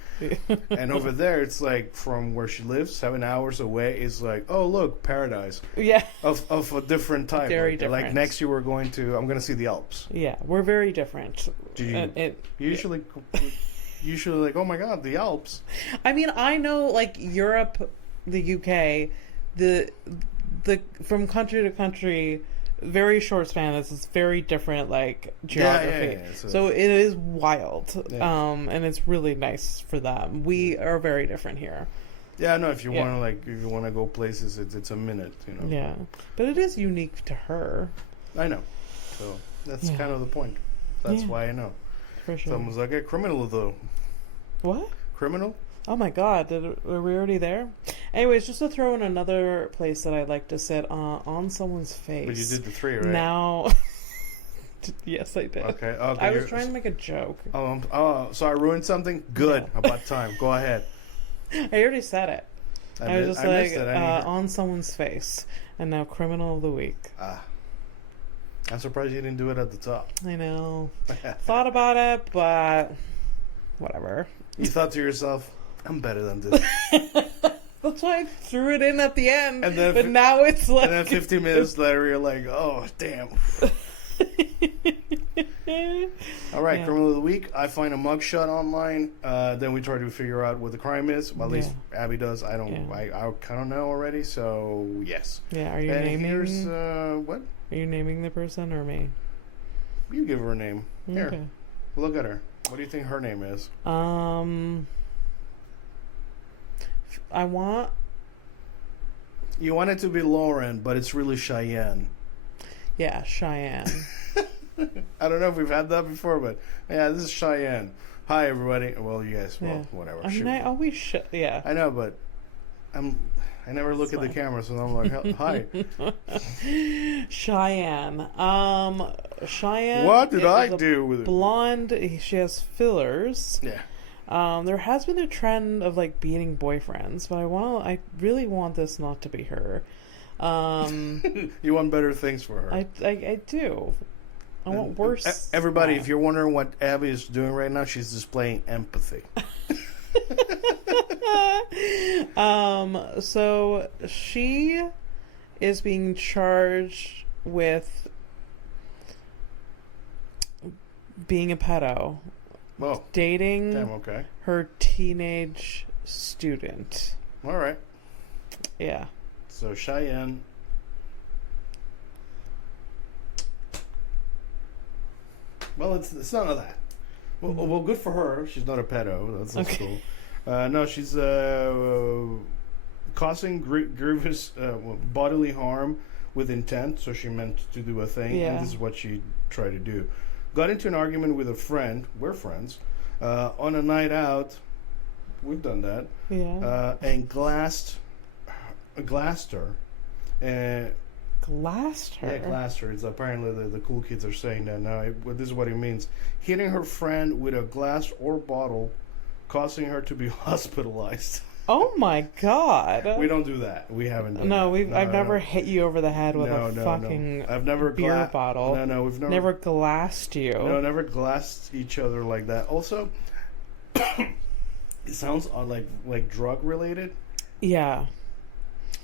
And over there, it's like from where she lives, 7 hours away is like, oh look, paradise. Yeah. Of a different type. Very different. Like next year I'm going to see the Alps. Yeah, we're very different. Do you usually? Usually like, oh my god, the Alps. I mean, I know like Europe, the UK, the from country to country, very short span. It's very different like geography. Yeah. So it is wild, Yeah. and it's really nice for them. We are very different here. Yeah, I know. If you want to go places, it's a minute. Yeah, but it is unique to her. I know. So that's kind of the point. That's why I know. For sure. Someone's like, "Hey, criminal though." What? Criminal? Oh my god, were we already there? Anyways, just to throw in another place that I'd like to sit on someone's face. But you did the 3, right? Now, yes, I did. Okay. I was trying to make a joke. So I ruined something? Good. No. About time. Go ahead. I already said it. I was just like, it. on someone's face. And now, criminal of the week. I'm surprised you didn't do it at the top. I know. Thought about it, but whatever. You thought to yourself, I'm better than this. That's why I threw it in at the end. And then but now it's like... And then 15 minutes later, you're like, oh, damn. All right, criminal of the week. I find a mugshot online. Then we try to figure out what the crime is. Well, at least Abby does. I don't. I kind of know already. So yes. Yeah. Are you naming? Here's what? Are you naming the person or me? You give her a name. Here, okay. Look at her. What do you think her name is? I want. You want it to be Lauren, but it's really Cheyenne. Yeah, Cheyenne. I don't know if we've had that before, but yeah, this is Cheyenne. Hi, everybody. Well, you guys, whatever. I mean, I always yeah. I know, but I never look at the camera, so I'm like, hi. Cheyenne. Cheyenne. What did I do with it? Blonde. She has fillers. Yeah. There has been a trend of like beating boyfriends, but I really want this not to be her. You want better things for her. I do. I want worse. Everybody, if you're wondering what Abby is doing right now, she's displaying empathy. So she is being charged with being a pedo. Well, dating her teenage student. All right. Yeah. So Cheyenne. Well, it's none of that. Well, good for her. She's not a pedo. That's cool. No, she's causing grievous bodily harm with intent. So she meant to do a thing, and this is what she tried to do. Got into an argument with a friend. We're friends. On a night out, we've done that. Yeah. And glassed her. And glassed her. Yeah, glassed her. It's apparently the cool kids are saying that now. This is what it means: hitting her friend with a glass or bottle, causing her to be hospitalized. Oh my god! We don't do that. We haven't done no, that. I've never hit you over the head with a fucking I've never beer bottle. No, we've never glassed you. No, never glassed each other like that. Also, it sounds like drug related. Yeah.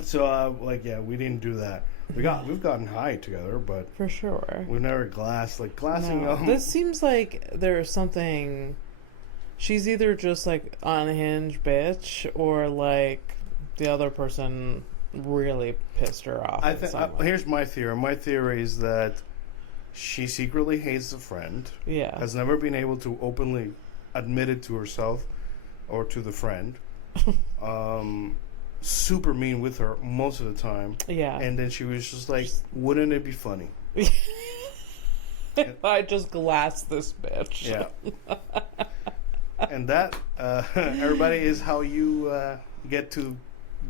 So we didn't do that. We've gotten high together, but for sure we've never glassed. Like glassing. No. This seems like there's something. She's either just like unhinged bitch, or like the other person really pissed her off. Here's my theory. My theory is that she secretly hates the friend. Yeah. Has never been able to openly admit it to herself or to the friend. Super mean with her most of the time. Yeah. And then she was just like, wouldn't it be funny? I just glassed this bitch. Yeah. And that, everybody, is how you get to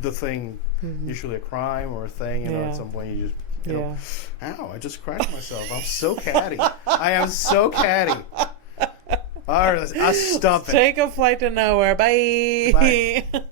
the thing. Mm-hmm. Usually a crime or a thing, at some point you just, ow, I just cracked myself. I'm so catty. I am so catty. All right, I'll stop it. Take a flight to nowhere. Bye. Bye.